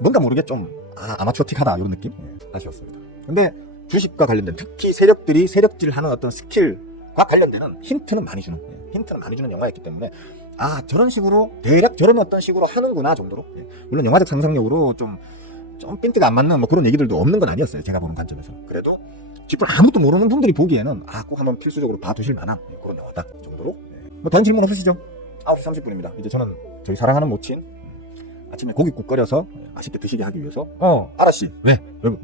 뭔가 모르게 좀, 아마추어틱하다, 이런 느낌? 아쉬웠습니다. 근데 주식과 관련된, 특히 세력질 하는 어떤 스킬과 관련되는 힌트는 많이 주는 영화였기 때문에, 저런 식으로, 대략 저런 어떤 식으로 하는구나 정도로. 물론 영화적 상상력으로 좀 핀트가 안 맞는 뭐 그런 얘기들도 없는 건 아니었어요. 제가 보는 관점에서. 그래도, 쥐뿔 아무것도 모르는 분들이 보기에는, 꼭 한번 필수적으로 봐두실 만한 그런 영화다 정도로. 뭐 다른 질문 없으시죠? 9시 30분입니다. 이제 저는 저희 사랑하는 모친 아침에 고깃국 끓여서 맛있게 드시게 하기 위해서 아라씨 왜?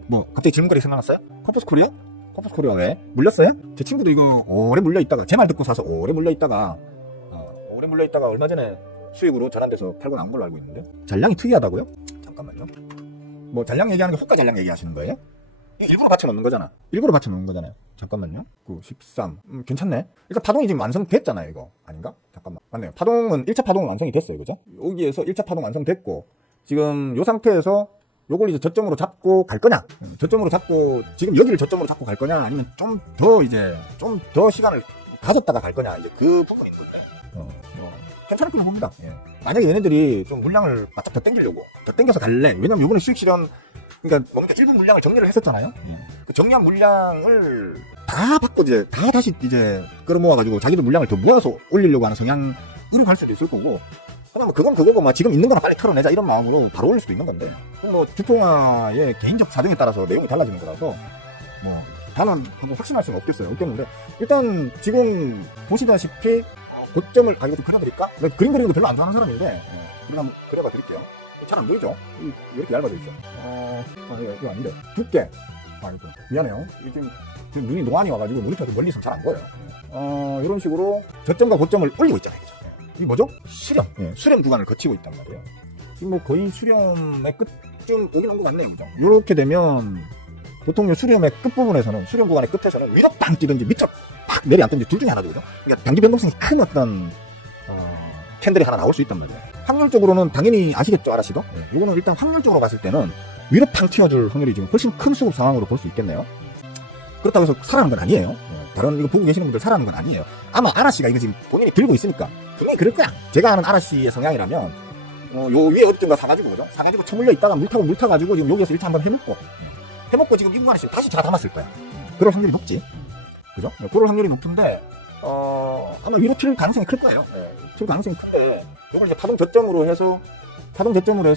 뭐 갑자기 질문거리 생각났어요? 컴포스 코리아 왜? 물렸어요? 제 친구도 이거 오래 물려있다가 제 말 듣고 사서 오래 물려있다가 얼마 전에 수익으로 전환돼서 팔고 나온 걸로 알고 있는데 잔량이 특이하다고요? 잠깐만요. 뭐 잔량 얘기하는 게 호가 잔량 얘기하시는 거예요? 일부러 받쳐놓는 거잖아. 거잖아요. 잠깐만요. 13. 괜찮네. 일단 파동이 지금 완성됐잖아요, 이거. 아닌가? 잠깐만. 맞네요. 1차 파동은 완성이 됐어요, 그죠? 여기에서 1차 파동 완성됐고, 지금 요 상태에서 요걸 이제 저점으로 잡고 갈 거냐? 지금 여기를 저점으로 잡고 갈 거냐? 아니면 좀 더 시간을 가졌다가 갈 거냐? 이제 그 부분인 건데. 괜찮을 거라고 봅니다. 만약에 얘네들이 좀 물량을 바짝 더 땡겨서 갈래. 왜냐면 요번에 수익 실현, 그러니까 뭔가 일부 물량을 정리를 했었잖아요. 그 정리한 물량을 다 받고 다 다시 끌어모아가지고 자기들 물량을 더 모아서 올리려고 하는 성향으로 갈 수도 있을 거고. 그냥 뭐 그건 그거고 막 지금 있는 거나 빨리 털어내자 이런 마음으로 바로 올릴 수도 있는 건데. 뭐 주통화의 개인적 사정에 따라서 내용이 달라지는 거라서 뭐 단언하고 확신할 수는 없겠는데 일단 지금 보시다시피 고점을 이거 좀 그려드릴까? 그림 그리는 거 별로 안 좋아하는 사람인데 한번 그려봐 드릴게요. 잘 안 보이죠? 이렇게 얇아져 있어. 이거 아닌데. 두께. 이거 미안해요. 지금 눈이 노안이 와가지고 모니터도 멀리서 잘 안 보여요. 이런 식으로 저점과 고점을 올리고 있잖아요. 그죠? 이게 뭐죠? 수렴 구간을 거치고 있단 말이에요. 지금 뭐 거의 수렴의 끝쯤 오긴 온 것 같네요. 그죠? 이렇게 되면 보통 수렴의 끝부분에서는, 수렴 구간의 끝에서는 위로 빵 뛰든지 밑으로 팍 내리 안 뜨는지 둘 중에 하나죠, 그죠? 그러니까 단기 변동성이 큰 어떤 캔들이 하나 나올 수 있단 말이에요. 확률적으로는 당연히 아시겠죠, 아라씨도? 이거는 일단 확률적으로 봤을 때는 위로 팡 튀어줄 확률이 지금 훨씬 큰 수급 상황으로 볼 수 있겠네요. 그렇다고 해서 살아나는 건 아니에요. 다른 이거 보고 계시는 분들 살아나는 건 아니에요. 아마 아라씨가 이거 지금 본인이 들고 있으니까 분명히 그럴 거야. 제가 아는 아라씨의 성향이라면 요 위에 어디쯤가 사가지고, 그죠? 사가지고 처물려 있다가 물 타가지고 지금 여기에서 1차 한번 해먹고 지금 이구간에 지금 다시 차 담았을 거야. 그럴 확률이 높지. 그죠? 그럴 확률이 높은데, 아마 위로 튈 가능성이 클 거예요. 튈 가능성이 큰데, 이걸 이제 파동 저점으로 해서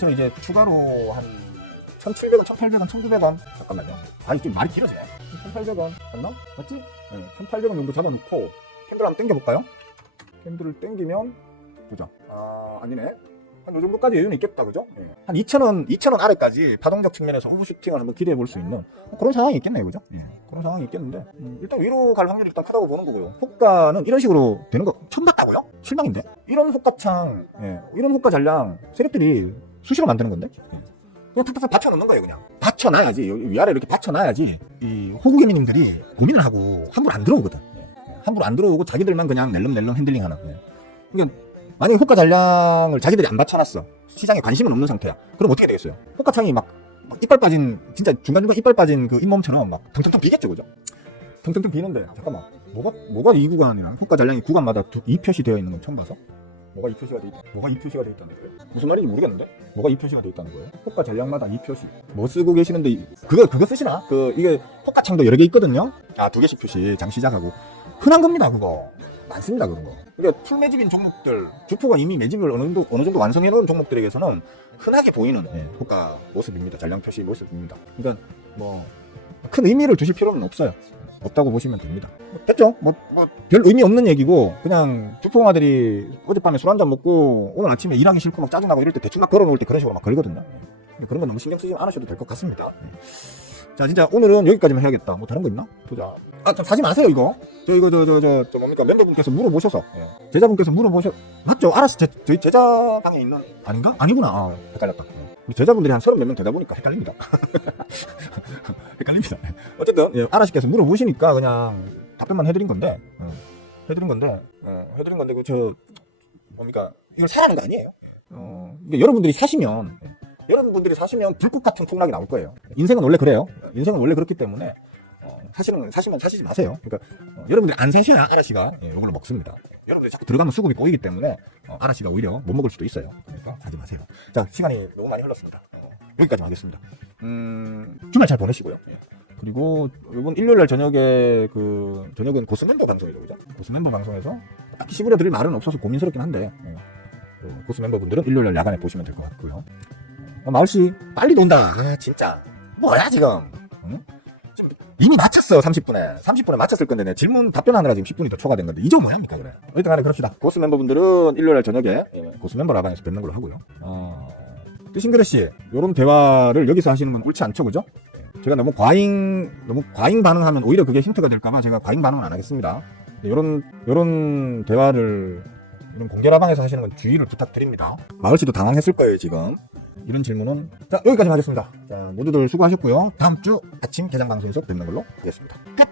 이제 추가로 한 1,700원, 1,800원, 1,900원. 잠깐만요. 아니, 좀 말이 길어지네. 1,800원. 맞나? 맞지? 1,800원 정도 잡아놓고, 캔들 한번 당겨볼까요? 캔들을 당기면, 보자. 아니네. 한 요 정도까지 여유는 있겠다, 그죠? 한 2,000원 아래까지 파동적 측면에서 오버슈팅을 한번 기대해 볼 수 있는 그런 상황이 있겠네요, 그죠? 그런 상황이 있겠는데, 일단 위로 갈 확률이 일단 크다고 보는 거고요. 호가는 이런 식으로 되는 거 처음 봤다고요? 실망인데? 이런 호가창, 이런 호가 잔량, 세력들이 수시로 만드는 건데? 그냥 탁탁탁 받쳐놓는 거예요, 그냥. 받쳐놔야지. 위아래 이렇게 받쳐놔야지. 이 호구개미님들이 고민을 하고 함부로 안 들어오거든. 함부로 안 들어오고 자기들만 그냥 낼름낼름 핸들링 하는. 그러니까 만약에 호가 잔량을 자기들이 안 받쳐놨어. 시장에 관심은 없는 상태야. 그럼 어떻게 되겠어요? 호가창이 막 이빨 빠진, 진짜 중간중간 이빨 빠진 그 잇몸처럼 막 텅텅텅 비겠죠, 그죠? 텅텅텅 비는데, 잠깐만. 뭐가 이 구간이랑 호가 잔량이 구간마다 이 표시 되어 있는 건 처음 봐서? 뭐가 이 표시가 되어 있다는 거예요? 무슨 말인지 모르겠는데? 뭐가 이 표시가 되어 있다는 거예요? 호가 잔량마다 이 표시. 뭐 쓰고 계시는데, 그거 쓰시나? 이게 호가창도 여러 개 있거든요? 2개씩 표시, 장 시작하고. 흔한 겁니다, 그거. 많습니다, 그런 거. 그러니까 풀매집인 종목들, 주포가 이미 매집을 어느 정도 완성해 놓은 종목들에게서는 흔하게 보이는 호가 모습입니다. 잔량 표시 모습입니다. 그러니까 큰 의미를 두실 필요는 없다고 보시면 됩니다. 됐죠? 별 의미 없는 얘기고, 그냥 주포마들이 어젯밤에 술 한잔 먹고 오늘 아침에 일하기 싫고 막 짜증나고 이럴 때 대충 막 걸어놓을 때 그런 식으로 막 걸거든요. 그런 건 너무 신경 쓰지 않으셔도 될 것 같습니다. 자, 진짜 오늘은 여기까지만 해야겠다. 다른 거 있나? 보자. 좀 사지 마세요, 이거. 뭡니까? 멤버분께서 물어보셔서. 제자분께서 맞죠? 알았어. 저희 제자방에 있는, 아닌가? 아니구나. 헷갈렸다. 제자분들이 한 30몇 명 되다 보니까 헷갈립니다. 헷갈립니다. 어쨌든, 아라씨께서 물어보시니까 그냥 답변만 해드린 건데, 뭡니까? 이걸 사라는 거 아니에요. 그러니까 여러분들이 사시면 불꽃 같은 폭락이 나올 거예요. 인생은 원래 그래요. 인생은 원래 그렇기 때문에 사시면 사시지 마세요. 그러니까 여러분들이 안 사셔야 아라씨가 이걸 먹습니다. 여러분들이 자꾸 들어가면 수급이 꼬이기 때문에 아라씨가 오히려 못 먹을 수도 있어요. 그러니까 사지 마세요. 자, 시간이 너무 많이 흘렀습니다. 여기까지 하겠습니다. 주말 잘 보내시고요. 그리고 이번 일요일날 저녁엔 고스멤버 방송이죠, 그죠? 고스멤버 방송에서 딱히 시부려 드릴 말은 없어서 고민스럽긴 한데, 고스 멤버분들은 일요일 야간에 보시면 될 것 같고요. 마을씨 빨리 논다. 진짜 뭐야 지금? 응? 지금 이미 마쳤어요. 30분에 마쳤을 건데 내가 질문 답변하느라 지금 10분이 더 초과된 건데 이제 뭐합니까 그래? 어쨌든 간에 그럽시다. 고스 멤버분들은 일요일 저녁에 고스 멤버 라방에서 뵙는 걸로 하고요. 뜨신그릇씨 요런 대화를 여기서 하시는 건 옳지 않죠, 그죠? 제가 너무 과잉 반응하면 오히려 그게 힌트가 될까봐 제가 과잉 반응은 안 하겠습니다. 요런 대화를 이런 공개 라방에서 하시는 건 주의를 부탁드립니다. 마을씨도 당황했을 거예요, 지금. 이런 질문은. 자, 여기까지 하겠습니다. 자, 모두들 수고하셨고요. 다음 주 아침 개장 방송에서 뵙는 걸로 하겠습니다. 끝!